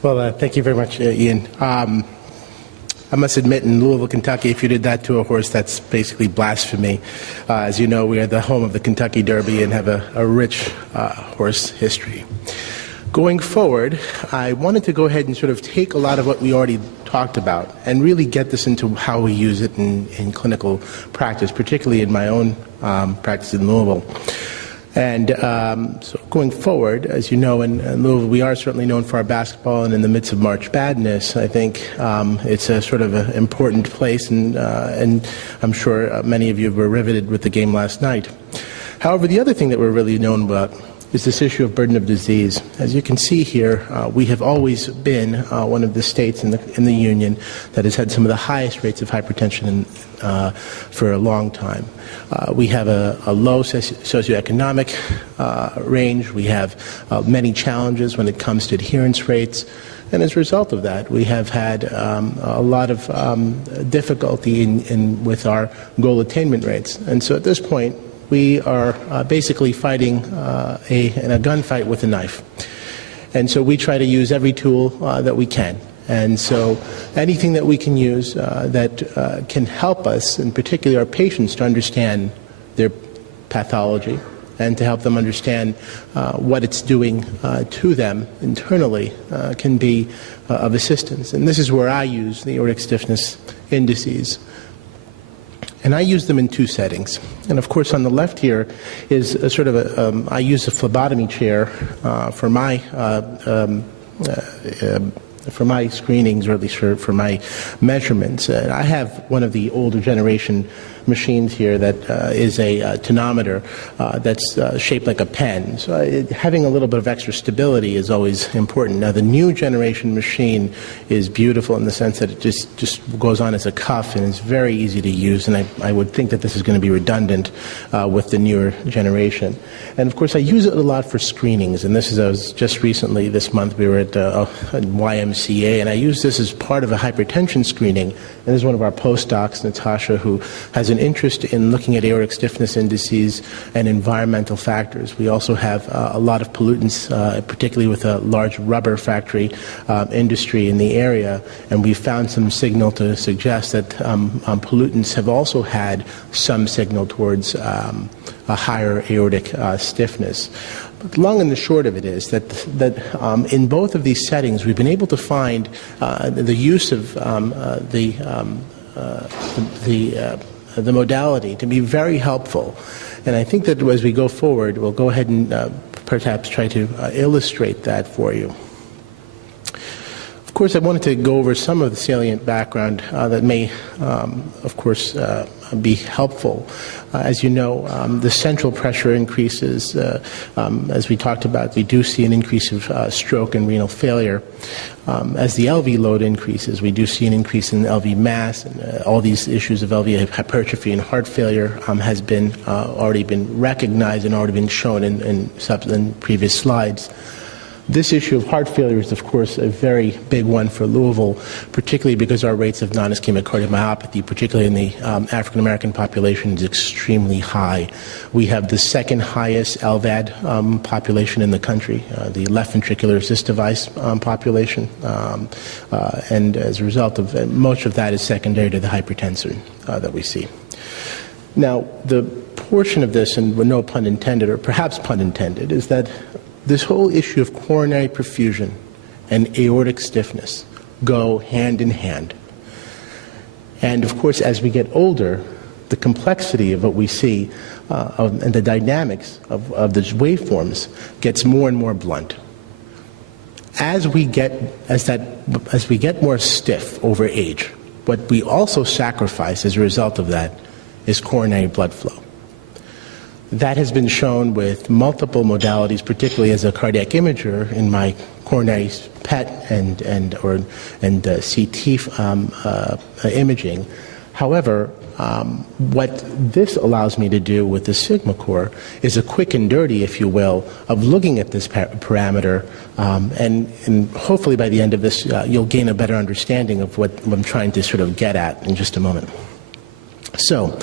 Well, thank you very much, Ian. I must admit, in Louisville, Kentucky, if you did that to a horse, that's basically blasphemy. As you know, we are the home of the Kentucky Derby and have a rich horse history. Going forward, I wanted to go ahead and sort of take a lot of what we already talked about and really get this into how we use it in clinical practice, particularly in my own practice in Louisville. And so going forward, as you know, in Louisville, we are certainly known for our basketball, and in the midst of March Madness, I think it's a sort of an important place, and I'm sure many of you were riveted with the game last night. However, the other thing that we're really known about is this issue of burden of disease. As you can see here, we have always been one of the states in the union that has had some of the highest rates of hypertension for a long time. We have a low socioeconomic range. We have many challenges when it comes to adherence rates. And as a result of that, we have had a lot of difficulty with our goal attainment rates. And so at this point, we are basically fighting in a gunfight with a knife. And so we try to use every tool that we can. And so anything that we can use that can help us, and particularly our patients, to understand their pathology and to help them understand what it's doing to them internally can be of assistance. And this is where I use the aortic stiffness indices. And I use them in two settings. And of course, on the left here is a sort of I use a phlebotomy chair for my screenings, or at least for my measurements. I have one of the older generation machines here that is a tonometer that's shaped like a pen. So having a little bit of extra stability is always important. Now, the new generation machine is beautiful in the sense that it just goes on as a cuff and is very easy to use, and I would think that this is going to be redundant with the newer generation. And of course, I use it a lot for screenings, and this is just recently, this month, we were at YMCA, and I use this as part of a hypertension screening. And this is one of our postdocs, Natasha, who has an interest in looking at aortic stiffness indices and environmental factors. We also have a lot of pollutants, particularly with a large rubber factory industry in the area, and we found some signal to suggest that pollutants have also had some signal towards a higher aortic stiffness. But the long and the short of it is that in both of these settings, we've been able to find the use of the modality to be very helpful. And I think that as we go forward, we'll go ahead and perhaps try to illustrate that for you. Of course, I wanted to go over some of the salient background that may, of course, be helpful. As you know, the central pressure increases. As we talked about, we do see an increase of stroke and renal failure. As the LV load increases, we do see an increase in LV mass, and all these issues of LV hypertrophy and heart failure has been already been recognized and already been shown in previous slides. This issue of heart failure is, of course, a very big one for Louisville, particularly because our rates of non-ischemic cardiomyopathy, particularly in the African-American population, is extremely high. We have the second highest LVAD population in the country, the left ventricular assist device population, and as a result of most of that is secondary to the hypertension that we see. Now, the portion of this, and with no pun intended, or perhaps pun intended, is that this whole issue of coronary perfusion and aortic stiffness go hand in hand. And of course, as we get older, the complexity of what we see and the dynamics of the waveforms gets more and more blunt. As we get more stiff over age, what we also sacrifice as a result of that is coronary blood flow. That has been shown with multiple modalities, particularly as a cardiac imager in my coronary PET and CT imaging. However, what this allows me to do with the Sigma core is a quick and dirty, if you will, of looking at this parameter, and hopefully by the end of this, you'll gain a better understanding of what I'm trying to sort of get at in just a moment. So,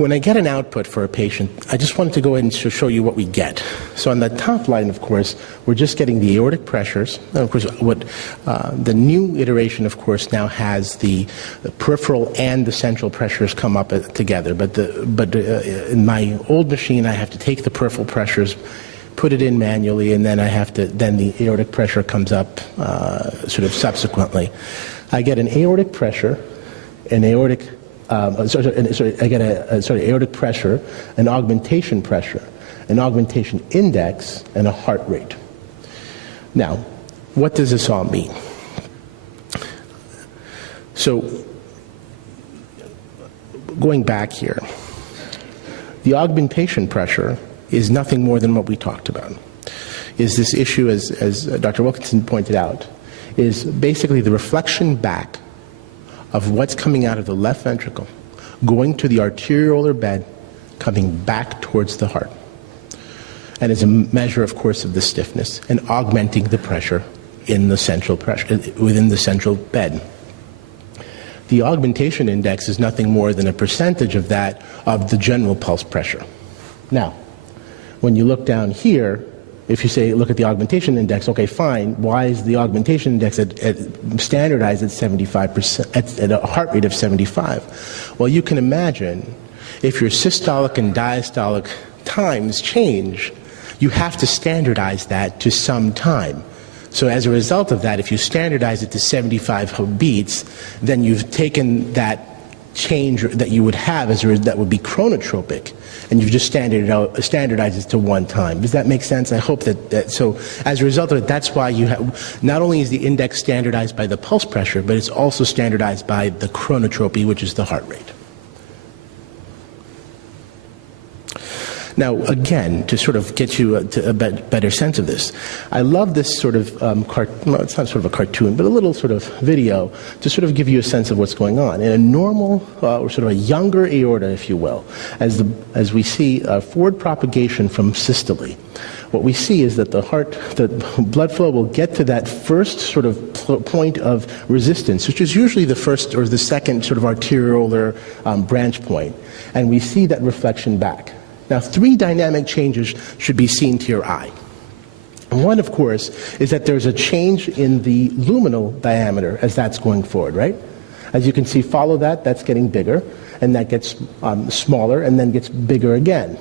When I get an output for a patient, I just wanted to go ahead and show you what we get. So on the top line, of course, we're just getting the aortic pressures. And of course, what the new iteration, of course, now has the peripheral and the central pressures come up together. But in my old machine, I have to take the peripheral pressures, put it in manually, and then then the aortic pressure comes up sort of subsequently. I get an aortic pressure, an aortic I get aortic pressure, an augmentation pressure, an augmentation index, and a heart rate. Now, what does this all mean? So, going back here, the augmentation pressure is nothing more than what we talked about. Is this issue, as Dr. Wilkinson pointed out, is basically the reflection back of what's coming out of the left ventricle, going to the arteriolar bed, coming back towards the heart. And as a measure, of course, of the stiffness and augmenting the pressure in the central pressure, within the central bed. The augmentation index is nothing more than a percentage of that of the general pulse pressure. Now, when you look down here, if you say, look at the augmentation index, okay, fine. Why is the augmentation index standardized at 75%, at a heart rate of 75? Well, you can imagine if your systolic and diastolic times change, you have to standardize that to some time. So as a result of that, if you standardize it to 75 beats, then you've taken that change that you would have that would be chronotropic, and you've just standardized it to one time. Does that make sense? I hope that so as a result of it, that's why you have, not only is the index standardized by the pulse pressure, but it's also standardized by the chronotropy, which is the heart rate. Now, again, to sort of get you to a better sense of this, I love this sort of, well, it's not sort of a cartoon, but a little sort of video to sort of give you a sense of what's going on. In a normal, or sort of a younger aorta, if you will, as we see forward propagation from systole, what we see is that the blood flow will get to that first sort of point of resistance, which is usually the first or the second sort of arteriolar branch point, and we see that reflection back. Now, three dynamic changes should be seen to your eye. One, of course, is that there's a change in the luminal diameter as that's going forward, right? As you can see, follow that, that's getting bigger, and that gets smaller, and then gets bigger again.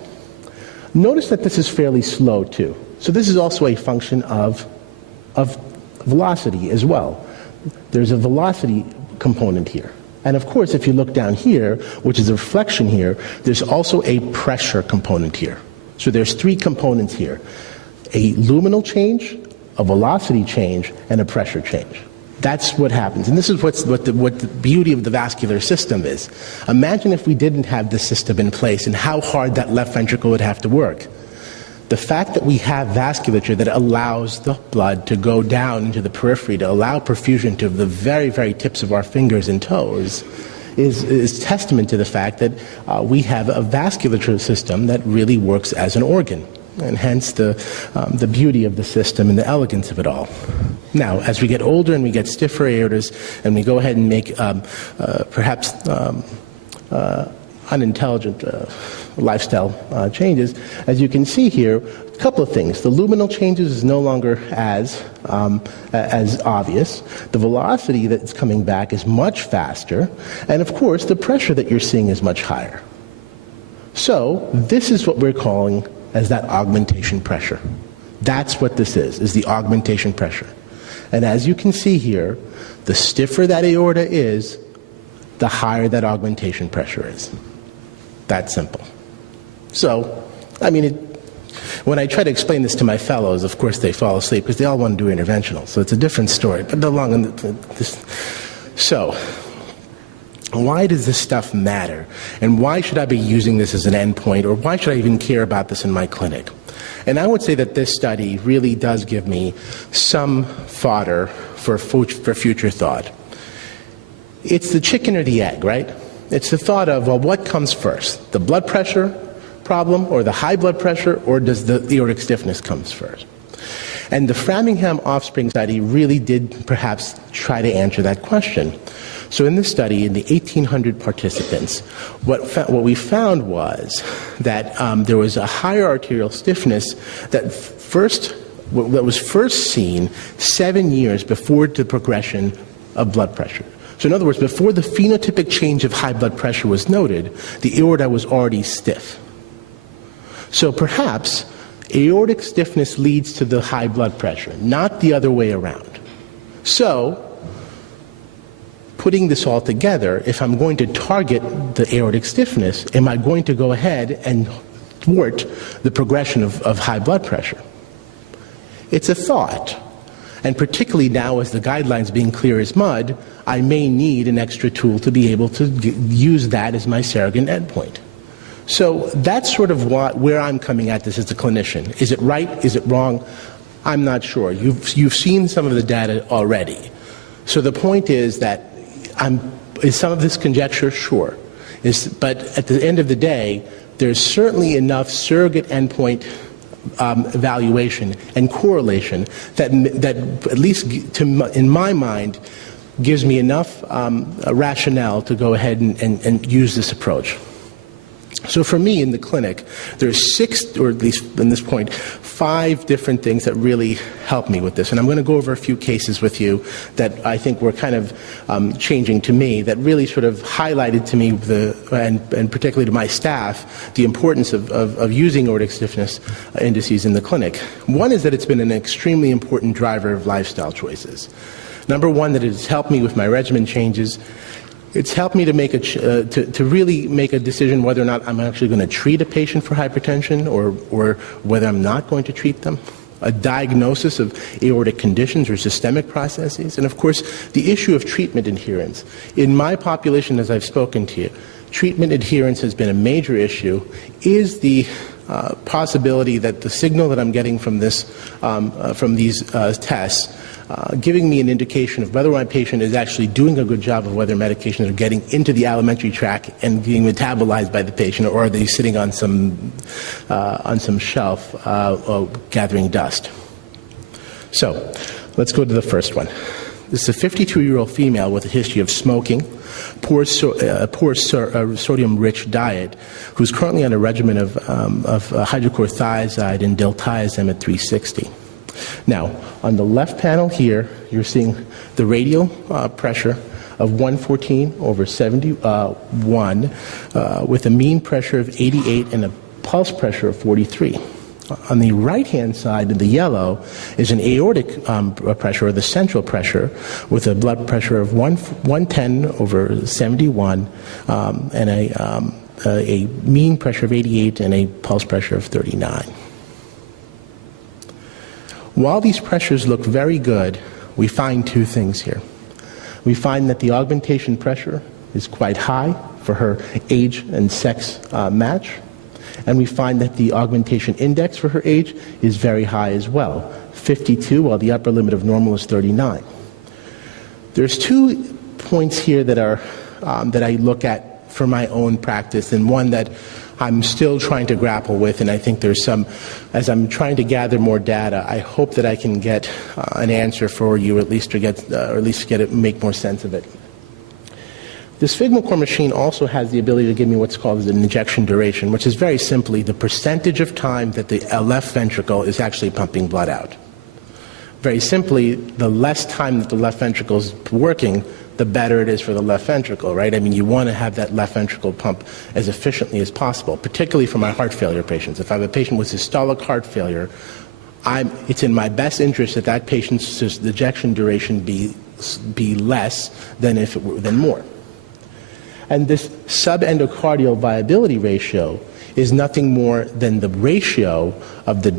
Notice that this is fairly slow, too. So this is also a function of velocity as well. There's a velocity component here. And of course, if you look down here, which is a reflection here, there's also a pressure component here. So there's three components here: a luminal change, a velocity change, and a pressure change. That's what happens. And this is what the beauty of the vascular system is. Imagine if we didn't have this system in place and how hard that left ventricle would have to work. The fact that we have vasculature that allows the blood to go down into the periphery, to allow perfusion to the very, very tips of our fingers and toes, is testament to the fact that we have a vasculature system that really works as an organ, and hence the beauty of the system and the elegance of it all. Now, as we get older and we get stiffer aortas, and we go ahead and make perhaps unintelligent lifestyle changes, as you can see here, a couple of things. The luminal changes is no longer as obvious. The velocity that's coming back is much faster, and of course, the pressure that you're seeing is much higher. So this is what we're calling as that augmentation pressure. That's what this is the augmentation pressure. And as you can see here, the stiffer that aorta is, the higher that augmentation pressure is. That simple. So, I mean, when I try to explain this to my fellows, of course they fall asleep because they all want to do interventional. So it's a different story. But so, why does this stuff matter? And why should I be using this as an endpoint? Or why should I even care about this in my clinic? And I would say that this study really does give me some fodder for future thought. It's the chicken or the egg, right? It's the thought of, well, what comes first? The blood pressure problem, or the high blood pressure, or does the aortic stiffness comes first? And the Framingham Offspring study really did perhaps try to answer that question. So in this study, in the 1,800 participants, what we found was that there was a higher arterial stiffness that was first seen 7 years before the progression of blood pressure. So in other words, before the phenotypic change of high blood pressure was noted, the aorta was already stiff. So perhaps aortic stiffness leads to the high blood pressure, not the other way around. So, putting this all together, if I'm going to target the aortic stiffness, am I going to go ahead and thwart the progression of high blood pressure? It's a thought. And particularly now, as the guidelines being clear as mud, I may need an extra tool to be able to use that as my surrogate endpoint. So that's sort of where I'm coming at this as a clinician. Is it right? Is it wrong? I'm not sure. You've seen some of the data already. So the point is that is some of this conjecture? Sure. But at the end of the day, there's certainly enough surrogate endpoint evaluation and correlation that at least in my mind gives me enough rationale to go ahead and use this approach. So for me in the clinic, there's 6, or at least in this point, 5 different things that really help me with this. And I'm going to go over a few cases with you that I think were kind of changing to me, that really sort of highlighted to me, and particularly to my staff, the importance of using aortic stiffness indices in the clinic. One is that it's been an extremely important driver of lifestyle choices. Number one, that it has helped me with my regimen changes. It's helped me to make to really make a decision whether or not I'm actually going to treat a patient for hypertension or whether I'm not going to treat them. A diagnosis of aortic conditions or systemic processes. And of course, the issue of treatment adherence. In my population, as I've spoken to you, treatment adherence has been a major issue. Is the possibility that the signal that I'm getting from these tests giving me an indication of whether my patient is actually doing a good job of whether medications are getting into the alimentary tract and being metabolized by the patient, or are they sitting on some shelf gathering dust. So let's go to the first one. This is a 52-year-old female with a history of smoking, poor sodium-rich diet, who's currently on a regimen of hydrochlorothiazide and diltiazem at 360. Now, on the left panel here, you're seeing the radial pressure of 114/71 with a mean pressure of 88 and a pulse pressure of 43. On the right-hand side, in the yellow, is an aortic pressure, or the central pressure, with a blood pressure of 110/71 and a mean pressure of 88 and a pulse pressure of 39. While these pressures look very good, we find 2 things here. We find that the augmentation pressure is quite high for her age and sex match, and we find that the augmentation index for her age is very high as well, 52, while the upper limit of normal is 39. There's 2 points here that I look at for my own practice, and one that I'm still trying to grapple with, and I think there's some, as I'm trying to gather more data, I hope that I can get an answer for you, at least to get it, make more sense of it. This Figma-Core machine also has the ability to give me what's called an injection duration, which is very simply the percentage of time that the left ventricle is actually pumping blood out. Very simply, the less time that the left ventricle is working, the better it is for the left ventricle, right? I mean, you want to have that left ventricle pump as efficiently as possible, particularly for my heart failure patients. If I have a patient with systolic heart failure, it's in my best interest that that patient's ejection duration be less than more. And this subendocardial viability ratio is nothing more than the ratio of the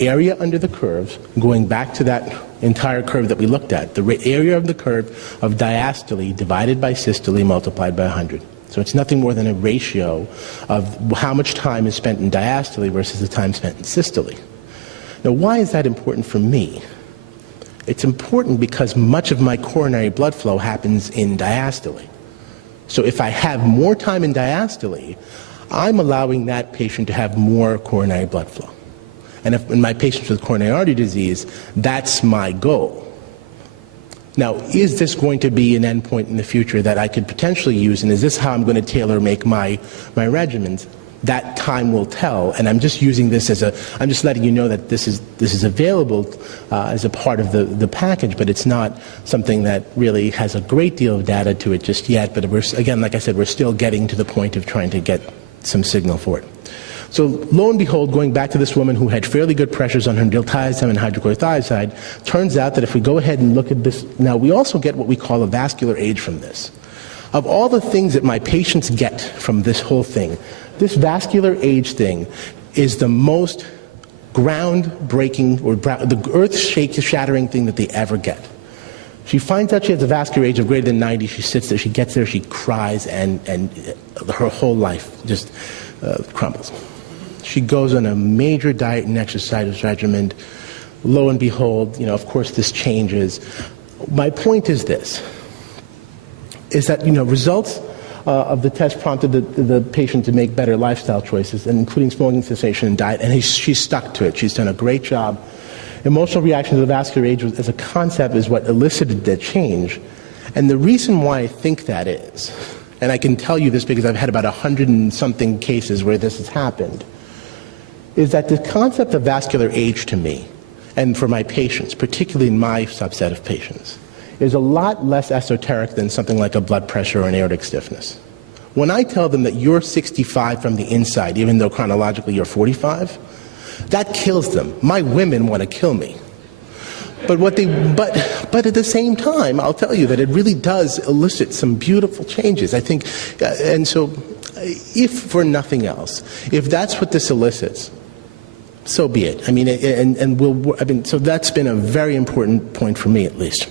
area under the curves, going back to that entire curve that we looked at, the area of the curve of diastole divided by systole multiplied by 100. So it's nothing more than a ratio of how much time is spent in diastole versus the time spent in systole. Now, why is that important for me? It's important because much of my coronary blood flow happens in diastole. So if I have more time in diastole, I'm allowing that patient to have more coronary blood flow. And in my patients with coronary artery disease, that's my goal. Now, is this going to be an endpoint in the future that I could potentially use, and is this how I'm going to tailor-make my regimens? That time will tell, and I'm just using this I'm just letting you know that this is available as a part of the package, but it's not something that really has a great deal of data to it just yet. But again, like I said, we're still getting to the point of trying to get some signal for it. So lo and behold, going back to this woman who had fairly good pressures on her diltiazem and hydrochlorothiazide, turns out that if we go ahead and look at this, now we also get what we call a vascular age from this. Of all the things that my patients get from this whole thing, this vascular age thing is the most groundbreaking or the earth-shattering thing that they ever get. She finds out she has a vascular age of greater than 90. She sits there, she gets there, she cries, and her whole life just crumbles. She goes on a major diet and exercise regimen. Lo and behold, of course this changes. My point is this, is that, results of the test prompted the patient to make better lifestyle choices, including smoking cessation and diet, and she's stuck to it. She's done a great job. Emotional reaction to the vascular age as a concept is what elicited that change. And the reason why I think that is, and I can tell you this because I've had about 100 and something cases where this has happened, is that the concept of vascular age to me, and for my patients, particularly in my subset of patients, is a lot less esoteric than something like a blood pressure or an aortic stiffness. When I tell them that you're 65 from the inside, even though chronologically you're 45, that kills them. My women want to kill me. But at the same time, I'll tell you that it really does elicit some beautiful changes. I think, and so, if for nothing else, if that's what this elicits, so be it. I mean, so that's been a very important point for me, at least.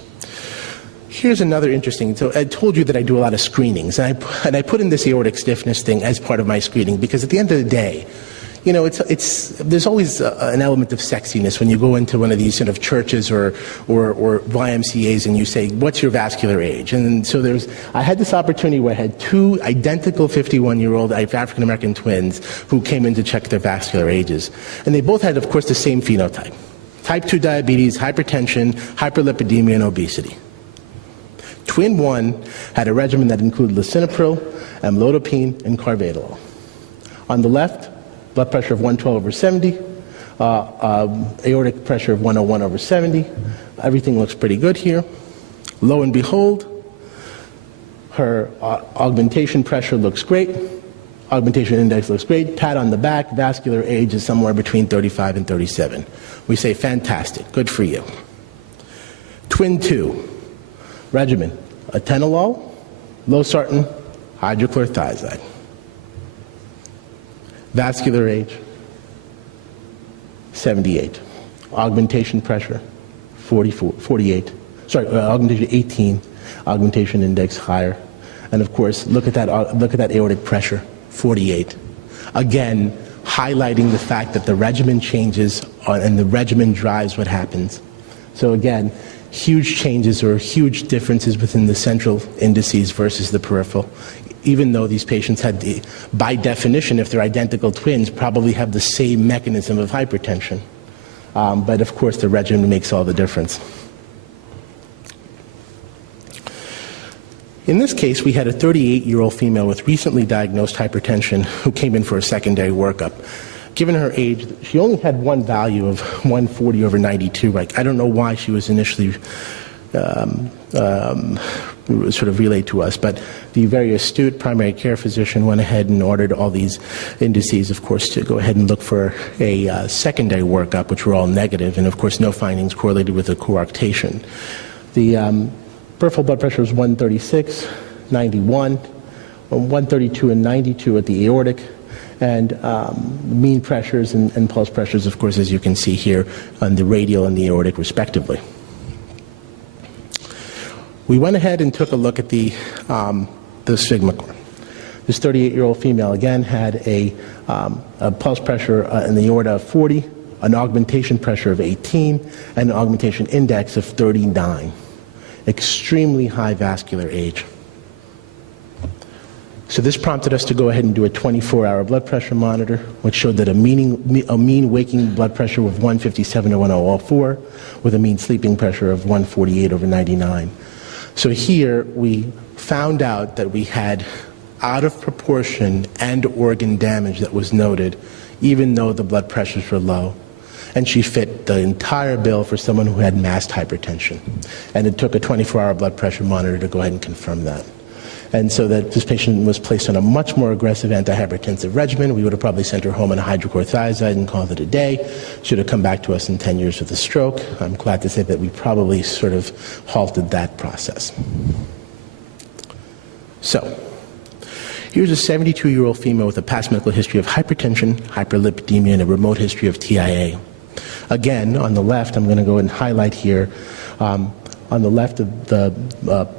Here's another interesting. So I told you that I do a lot of screenings, and I put in this aortic stiffness thing as part of my screening because at the end of the day, there's always an element of sexiness when you go into one of these sort of churches or YMCAs and you say, what's your vascular age? And so I had this opportunity where I had two identical 51-year-old African-American twins who came in to check their vascular ages. And they both had, of course, the same phenotype: type 2 diabetes, hypertension, hyperlipidemia, and obesity. Twin 1 had a regimen that included lisinopril, amlodipine, and carvedilol. On the left, blood pressure of 112/70, aortic pressure of 101/70. Everything looks pretty good here. Lo and behold, her augmentation pressure looks great. Augmentation index looks great. Pat on the back. Vascular age is somewhere between 35 and 37. We say, fantastic. Good for you. Twin 2. Regimen: atenolol, losartan, hydrochlorothiazide. Vascular age, 78. Augmentation pressure, 48. Augmentation 18. Augmentation index higher. And of course, look at that aortic pressure, 48. Again, highlighting the fact that the regimen changes and the regimen drives what happens. So again, huge changes or huge differences within the central indices versus the peripheral, even though these patients had, by definition, if they're identical twins, probably have the same mechanism of hypertension. But of course, the regimen makes all the difference. In this case, we had a 38-year-old female with recently diagnosed hypertension who came in for a secondary workup. Given her age, she only had one value of 140/92. I don't know why she was initially sort of relayed to us, but the very astute primary care physician went ahead and ordered all these indices, of course, to go ahead and look for a secondary workup, which were all negative, and of course no findings correlated with a coarctation. The peripheral blood pressure was 136/91, 132/92 at the aortic, and mean pressures and pulse pressures, of course, as you can see here, on the radial and the aortic, respectively. We went ahead and took a look at the sphygmogram. This 38-year-old female, again, had a pulse pressure in the aorta of 40, an augmentation pressure of 18, and an augmentation index of 39. Extremely high vascular age. So this prompted us to go ahead and do a 24-hour blood pressure monitor, which showed that a mean waking blood pressure of 157/1004 with a mean sleeping pressure of 148/99. So here we found out that we had out of proportion and organ damage that was noted, even though the blood pressures were low. And she fit the entire bill for someone who had masked hypertension. And it took a 24-hour blood pressure monitor to go ahead and confirm that. And so that this patient was placed on a much more aggressive antihypertensive regimen. We would have probably sent her home on hydrochlorothiazide and called it a day. Should have come back to us in 10 years with a stroke. I'm glad to say that we probably sort of halted that process. So, here's a 72-year-old female with a past medical history of hypertension, hyperlipidemia, and a remote history of TIA. Again, on the left, I'm going to go and highlight here, on the left, the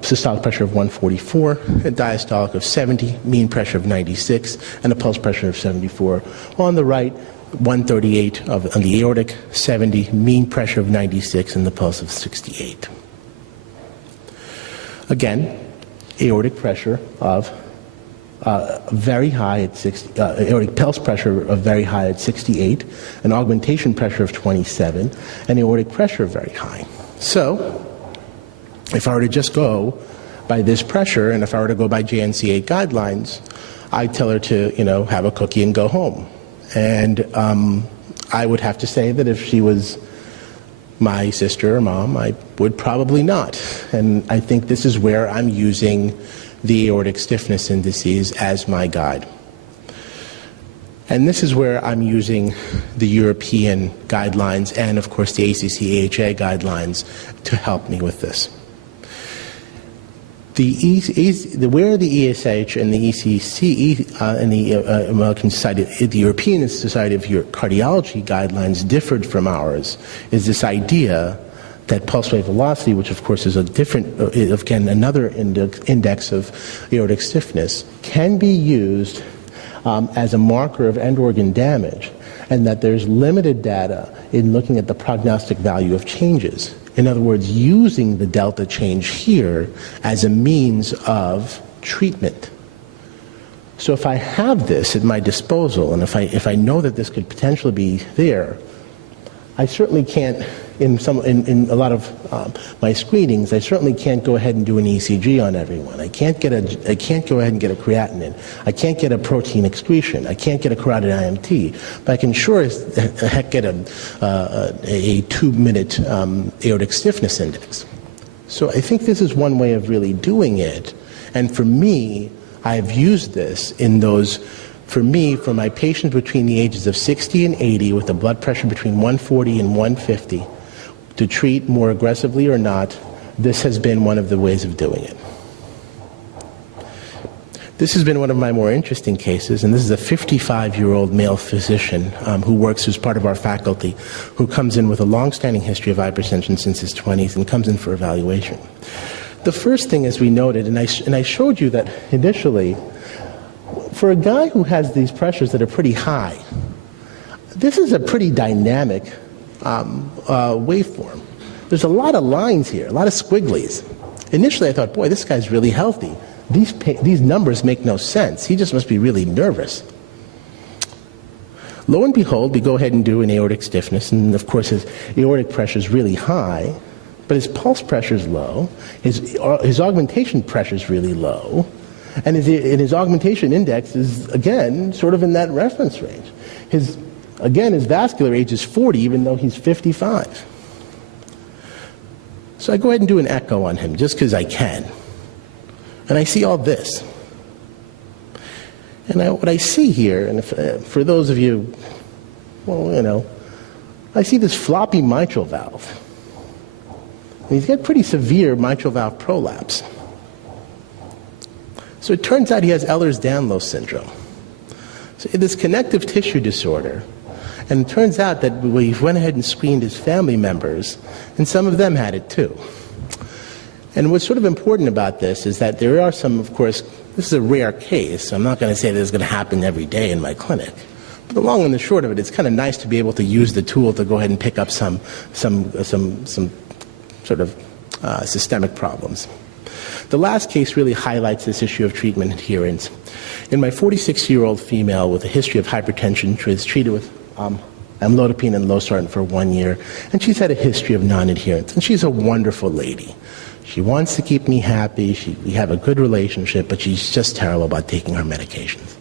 systolic pressure of 144, a diastolic of 70, mean pressure of 96, and a pulse pressure of 74. On the right, 138 on the aortic, 70, mean pressure of 96, and the pulse of 68. Again, aortic pressure of very high at 60, aortic pulse pressure of very high at 68, an augmentation pressure of 27, and aortic pressure very high. So, if I were to just go by this pressure, and if I were to go by JNC8 guidelines, I'd tell her to, have a cookie and go home. And I would have to say that if she was my sister or mom, I would probably not. And I think this is where I'm using the aortic stiffness indices as my guide. And this is where I'm using the European guidelines and, of course, the ACC-AHA guidelines to help me with this. Where the ESH and the ECC and the American Society, the European Society of Cardiology guidelines differed from ours is this idea that pulse rate velocity, which of course is a different, again, another index of aortic stiffness, can be used as a marker of end organ damage, and that there's limited data in looking at the prognostic value of changes. In other words, using the delta change here as a means of treatment. So if I have this at my disposal, and if I know that this could potentially be there, I certainly can't, in a lot of my screenings, I certainly can't go ahead and do an ECG on everyone. I can't go ahead and get a creatinine. I can't get a protein excretion. I can't get a carotid IMT. But I can sure as heck get a 2-minute aortic stiffness index. So I think this is one way of really doing it. And for me, I've used this in those. For me, for my patients between the ages of 60 and 80 with a blood pressure between 140 and 150, to treat more aggressively or not, this has been one of the ways of doing it. This has been one of my more interesting cases, and this is a 55-year-old male physician who works as part of our faculty, who comes in with a long-standing history of hypertension since his 20s and comes in for evaluation. The first thing, as we noted, and I showed you that initially, for a guy who has these pressures that are pretty high, this is a pretty dynamic waveform. There's a lot of lines here, a lot of squigglies. Initially I thought, boy, this guy's really healthy. These numbers make no sense. He just must be really nervous. Lo and behold, we go ahead and do an aortic stiffness, and of course his aortic pressure is really high, but his pulse pressure is low, his augmentation pressure is really low, and his augmentation index is, again, sort of in that reference range. His vascular age is 40, even though he's 55. So I go ahead and do an echo on him, just because I can. And I see all this. And what I see here, and for those of you, I see this floppy mitral valve. And he's got pretty severe mitral valve prolapse. So it turns out he has Ehlers-Danlos syndrome. So this connective tissue disorder, and it turns out that we went ahead and screened his family members, and some of them had it too. And what's sort of important about this is that there are some, of course, this is a rare case. So I'm not going to say that it's going to happen every day in my clinic. But the long and the short of it, it's kind of nice to be able to use the tool to go ahead and pick up some sort of systemic problems. The last case really highlights this issue of treatment adherence. In my 46-year-old female with a history of hypertension, she was treated with amlodipine and losartan for 1 year, and she's had a history of non-adherence, and she's a wonderful lady. She wants to keep me happy, we have a good relationship, but she's just terrible about taking her medications.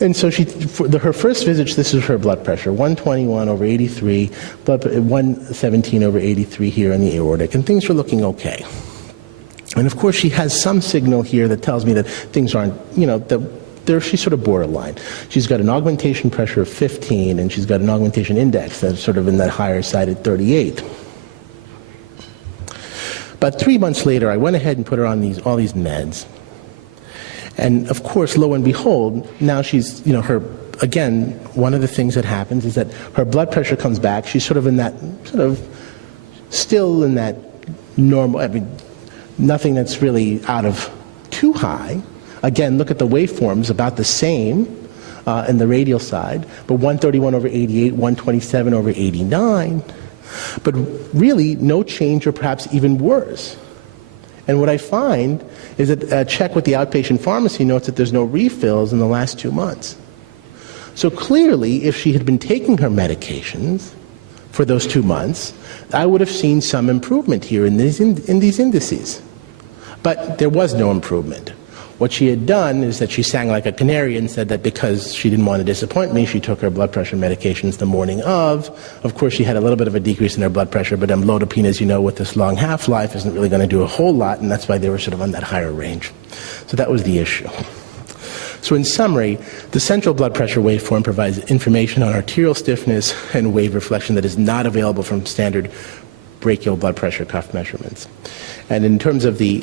And so her first visit, this is her blood pressure, 121/83, 117/83 here in the aortic, and things are looking okay. And of course, she has some signal here that tells me that things aren't, she's sort of borderline. She's got an augmentation pressure of 15, and she's got an augmentation index that's sort of in that higher side at 38. But 3 months later, I went ahead and put her on all these meds. And of course, lo and behold, now she's, again, one of the things that happens is that her blood pressure comes back. She's sort of still in that normal, nothing that's really out of too high. Again, look at the waveforms, about the same in the radial side, but 131/88, 127/89, but really no change or perhaps even worse. And what I find is that a check with the outpatient pharmacy notes that there's no refills in the last 2 months. So clearly, if she had been taking her medications for those 2 months, I would have seen some improvement here in these indices. But there was no improvement. What she had done is that she sang like a canary and said that because she didn't want to disappoint me, she took her blood pressure medications the morning of. Of course, she had a little bit of a decrease in her blood pressure, but amlodipine, as you know, with this long half-life, isn't really going to do a whole lot, and that's why they were sort of on that higher range. So that was the issue. So in summary, the central blood pressure waveform provides information on arterial stiffness and wave reflection that is not available from standard brachial blood pressure cuff measurements. And in terms of the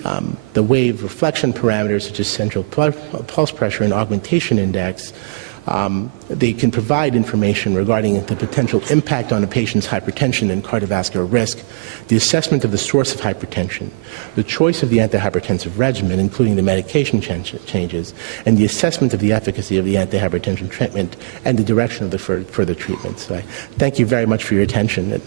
wave reflection parameters, such as central pulse pressure and augmentation index, they can provide information regarding the potential impact on a patient's hypertension and cardiovascular risk, the assessment of the source of hypertension, the choice of the antihypertensive regimen, including the medication changes, and the assessment of the efficacy of the antihypertension treatment and the direction of the further treatment. So I thank you very much for your attention.